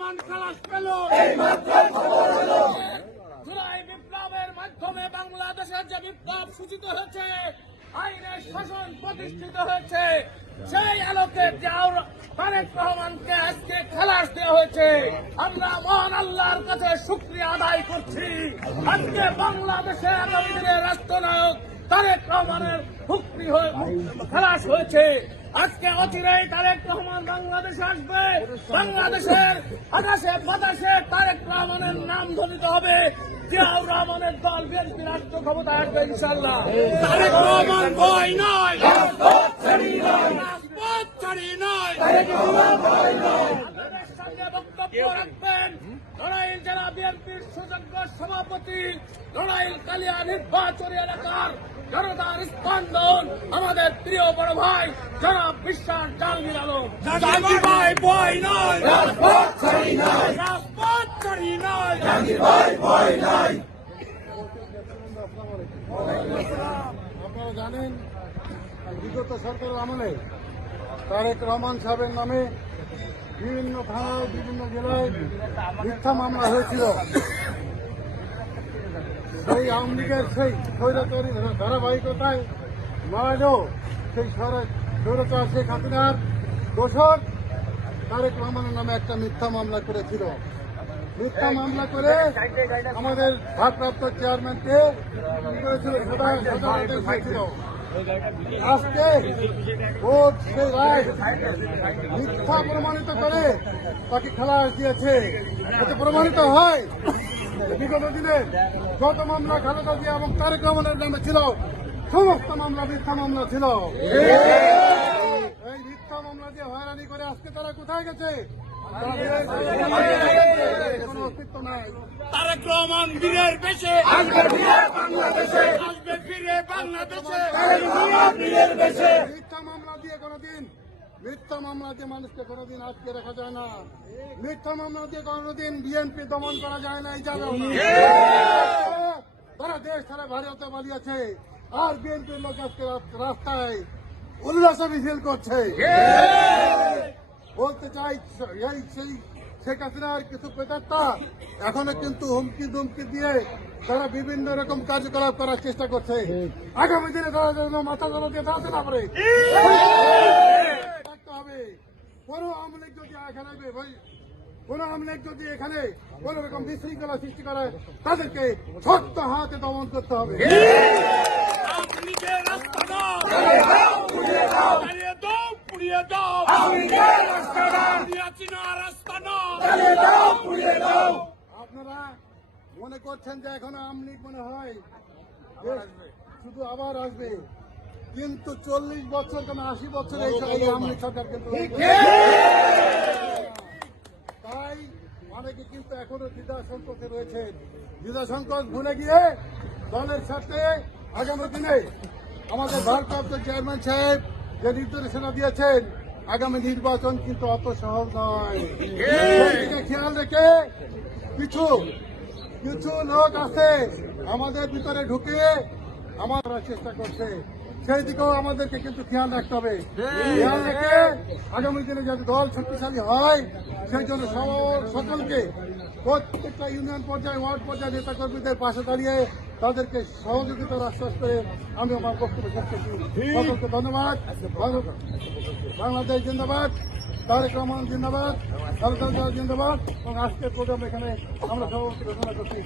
রহমান খালাস পেল। জুলাই বিপ্লবের মাধ্যমে বাংলাদেশের যে বিপ্লব সূচিত হয়েছে, আইনের শাসন প্রতিষ্ঠিত হয়েছে, সেই আলোকে তারেক রহমানকে আজকে খালাস দেওয়া হয়েছে। আমরা মহান আল্লাহর কাছে শুক্রিয়া আদায় করছি। আজকে বাংলাদেশে আগামী দিনের রাষ্ট্রনায়ক তারেক রহমানের হয়ে খালাস হয়েছে। আজকে অচিরেই তারেক রহমান বাংলাদেশে আসবে। বাংলাদেশের আকাশে বাতাসে তারেক রহমানের নাম ধ্বনিত হবে। জিয়াউর রহমানের দল বিএনপি রাষ্ট্র আসবে ইনশাল্লাহ তারেক রহমান ভয় নয়। বক্তব্য রাখবেন। লড়াইল জেলা বিএনপির সুযোগ্য সভাপতি লড়াইল কালিয়া নির্বাচনী এলাকার জনতার স্পন্দন আমাদের প্রিয় বড় ভাই জনাব বিশ্বাস জাহাঙ্গীর আলম। জাহাঙ্গীর ভাই ভয় নয় রাজপথ ছাড়ি নয় রাজপথ ছাড়ি নয় জাহাঙ্গীর ভাই ভয় নয় আপনারা জানেন বিগত সরকারের আমলে তারেক রহমান সাহেবের নামে বিভিন্ন থানায় বিভিন্ন জেলায় মিথ্যা মামলা হয়েছিল। সেই আওয়ামী লীগের সেই স্বৈরাচারী ধারাবাহিকতায় নয়ডো সেই স্বৈরাচার শেখ হাসিনার দোষক তারেক রহমানের নামে একটা মিথ্যা মামলা করেছিল। মিথ্যা মামলা করে আমাদের ভারপ্রাপ্ত চেয়ারম্যানকে করেছিল? দিয়েছিল। আজকে রায় মিথ্যা প্রমাণিত করে তাকে খালাস দিয়েছে। এতে প্রমাণিত হয় বিগত দিনে যত মামলা খালেদা জিয়া এবং তারেক রহমানের নামে ছিল। সমস্ত মামলা মিথ্যা মামলা ছিল। এই মিথ্যা মামলা দিয়ে হয়রানি করে আজকে তারা কোথায় গেছে? তারেক রহমান বীরের বেশে। আসবে ফিরে বাংলাদেশে। আসবে ফিরে বাংলাদেশে বীরের বেশে মিথ্যা মামলা দিয়ে কোনোদিন মিথ্যা মামলা দিয়ে মানুষকে কোনোদিন আটকে রাখা যায় না। মিথ্যা মামলা দিয়ে কোনোদিন বিএনপি দমন করা যায় না এই যাবে তারা দেশ ছাড়া ভারতে পালিয়েছে। আর বিএনপির লোক আজকে রাস্তায় উল্লাসে মিছিল করছে। বলতে চাই এই সেই শেখ হাসিনার কিছু প্রেতাত্মা এখনও কিন্তু হুমকি দুমকি দিয়ে তারা বিভিন্ন রকম কার্যকলাপ করার চেষ্টা করছে। আগামী দিনে তারা যেন মাথা গলা দিয়ে দাঁড়াতে না পারে। থাকতে হবে। কোন আওয়ামী লীগ যদি এখানে কোন আওয়ামী লীগ যদি এখানে কোন রকম বিশৃঙ্খলা সৃষ্টি করে তাদেরকে শক্ত হাতে দমন করতে হবে। আপনারা মনে করছেন যে এখন আওয়ামী লীগ মনে হয় শুধু আবার আসবে কিন্তু চল্লিশ বছর কেন আশি বছর এই লীগ সরকার কিন্তু অনেকে কিন্তু এখনও দ্বিধা সংকটে রয়েছেন। দ্বিধা সংকট ভুলে গিয়ে দলের সাথে আগামী দিনে আমাদের ভারপ্রাপ্ত চেয়ারম্যান সাহেব যে নির্দেশনা দিয়েছেন, আগামী নির্বাচন কিন্তু অত সহজ নয়। খেয়াল রেখে কিছু কিছু লোক আছে আমাদের ভিতরে ঢুকে আমার চেষ্টা করছে। সেই দিকেও আমাদেরকে কিন্তু খেয়াল রাখতে হবে। খেয়াল রেখে আগামী দিনে যাতে দল শক্তিশালী হয় সেই জন্য সকলকে প্রত্যেকটা ইউনিয়ন পর্যায়ে ওয়ার্ড পর্যায়ে নেতা কর্মীদের পাশে দাঁড়িয়ে তাদেরকে সহযোগিতার আশ্বাস করে আমি আমার বক্তব্য শেষ করছি। সকলকে ধন্যবাদ। বাংলা- বাংলাদেশ জিন্দাবাদ তারেক রহমান জিন্দাবাদ জিয়া জিন্দাবাদ এবং আজকের প্রোগ্রাম এখানে আমরা সভাপতি ঘোষণা করছি।